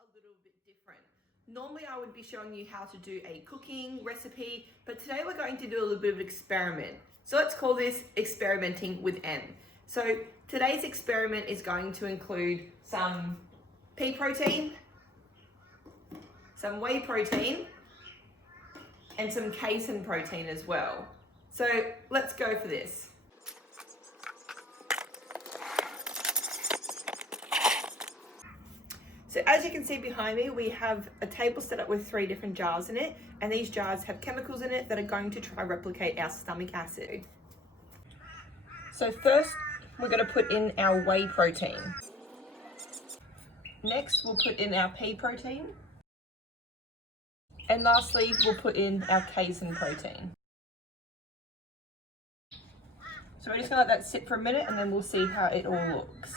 a little bit different. Normally I would be showing you how to do a cooking recipe, but today we're going to do a little bit of an experiment. So let's call this experimenting with M. So today's experiment is going to include some pea protein, some whey protein, and some casein protein as well. So let's go for this. So as you can see behind me, we have a table set up with 3 different jars in it, and these jars have chemicals in it that are going to try replicate our stomach acid. So first, we're going to put in our whey protein. Next, we'll put in our pea protein. And lastly, we'll put in our casein protein. So we're just going to let that sit for a minute and then we'll see how it all looks.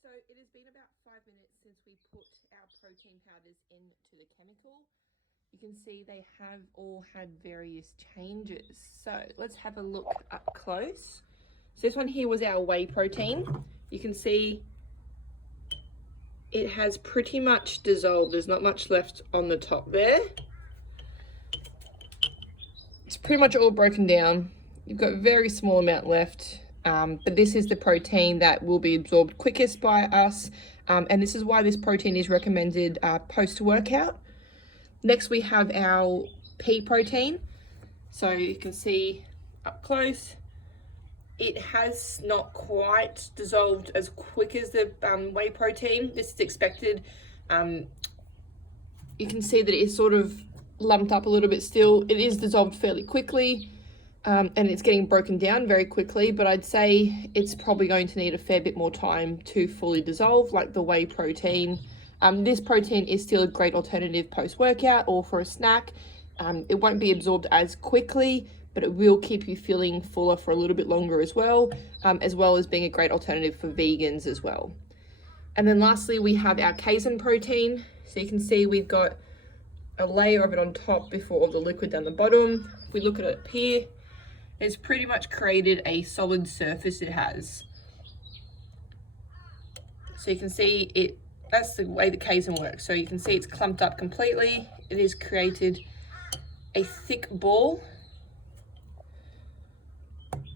So it has been about 5 minutes since we put our protein powders into the chemical. You can see they have all had various changes. So let's have a look up close. So this one here was our whey protein. You can see it has pretty much dissolved. There's not much left on the top there. It's pretty much all broken down. You've got a very small amount left, but this is the protein that will be absorbed quickest by us, and this is why this protein is recommended post-workout. Next we have our pea protein. So you can see up close, it has not quite dissolved as quick as the whey protein. This is expected. You can see that it is sort of lumped up a little bit still. It is dissolved fairly quickly, and it's getting broken down very quickly, but I'd say it's probably going to need a fair bit more time to fully dissolve, like the whey protein. This protein is still a great alternative post-workout or for a snack. It won't be absorbed as quickly, but it will keep you feeling fuller for a little bit longer as well as being a great alternative for vegans as well. And then lastly, we have our casein protein. So you can see we've got a layer of it on top before all the liquid down the bottom. If we look at it up here, it's pretty much created a solid surface it has. So you can see it, that's the way the casein works. So you can see it's clumped up completely. It has created a thick ball,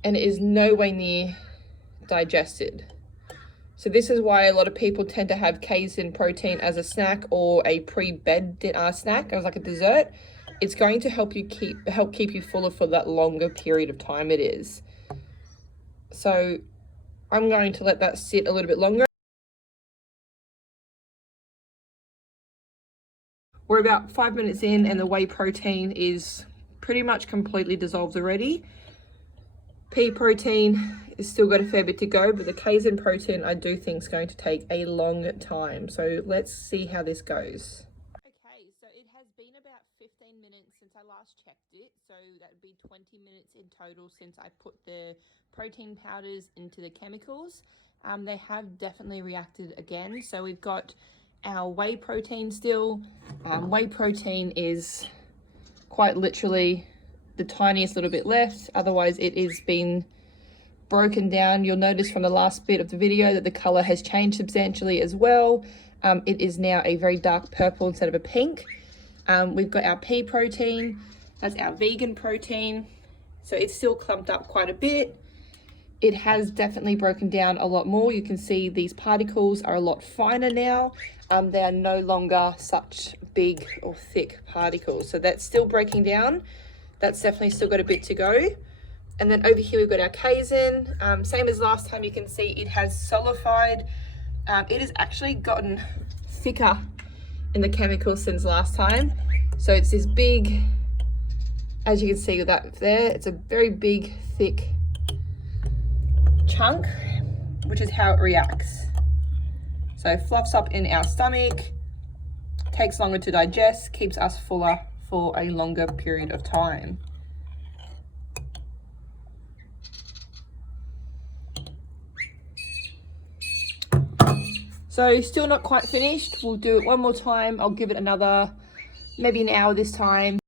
and it is no way near digested. So this is why a lot of people tend to have casein protein as a snack or a pre-bed snack, as like a dessert. It's going to help keep you fuller for that longer period of time it is. So I'm going to let that sit a little bit longer. We're about 5 minutes in and the whey protein is pretty much completely dissolved already. Pea protein is still got a fair bit to go, but the casein protein I do think is going to take a long time. So let's see how this goes. Okay, so it has been about 15 minutes since I last checked it. So that would be 20 minutes in total since I put the protein powders into the chemicals. They have definitely reacted again. So we've got our whey protein still. Whey protein is quite literally the tiniest little bit left, otherwise it is been broken down. You'll notice from the last bit of the video that the color has changed substantially as well. It is now a very dark purple instead of a pink. We've got our pea protein, that's our vegan protein, so it's still clumped up quite a bit. It has definitely broken down a lot more. You can see these particles are a lot finer now. They are no longer such big or thick particles, so that's still breaking down. That's definitely still got a bit to go. And then over here we've got our casein. Same as last time, you can see it has solidified. It has actually gotten thicker in the chemicals since last time. So it's this big, as you can see with that there, it's a very big, thick chunk, which is how it reacts. So it fluffs up in our stomach, takes longer to digest, keeps us fuller for a longer period of time. So still not quite finished. We'll do it one more time. I'll give it another, maybe an hour this time.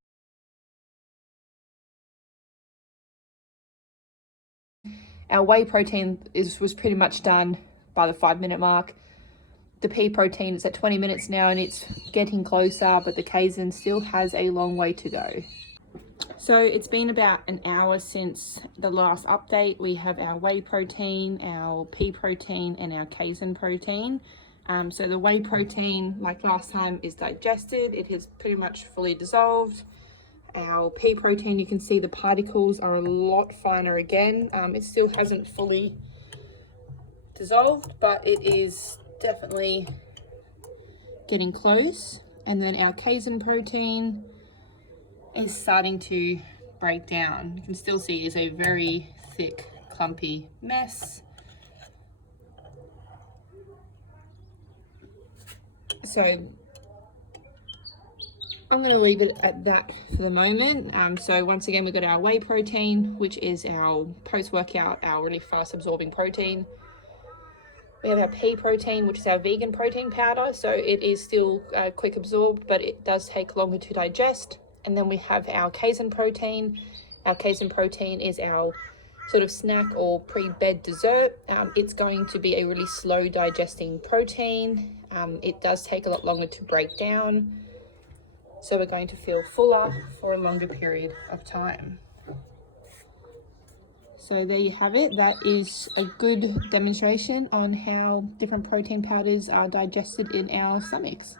Our whey protein was pretty much done by the 5-minute mark. The pea protein is at 20 minutes now and it's getting closer, but the casein still has a long way to go. So it's been about an hour since the last update. We have our whey protein, our pea protein, and our casein protein. So the whey protein, like last time, is digested. It has pretty much fully dissolved. Our pea protein, you can see the particles are a lot finer again. It still hasn't fully dissolved, but it is definitely getting close. And then our casein protein is starting to break down. You can still see it's a very thick, clumpy mess. So I'm going to leave it at that for the moment. So once again, we've got our whey protein, which is our post-workout, our really fast absorbing protein. We have our pea protein, which is our vegan protein powder. So it is still quick absorbed, but it does take longer to digest. And then we have our casein protein. Our casein protein is our sort of snack or pre-bed dessert. It's going to be a really slow digesting protein. It does take a lot longer to break down. So we're going to feel fuller for a longer period of time. So there you have it. That is a good demonstration on how different protein powders are digested in our stomachs.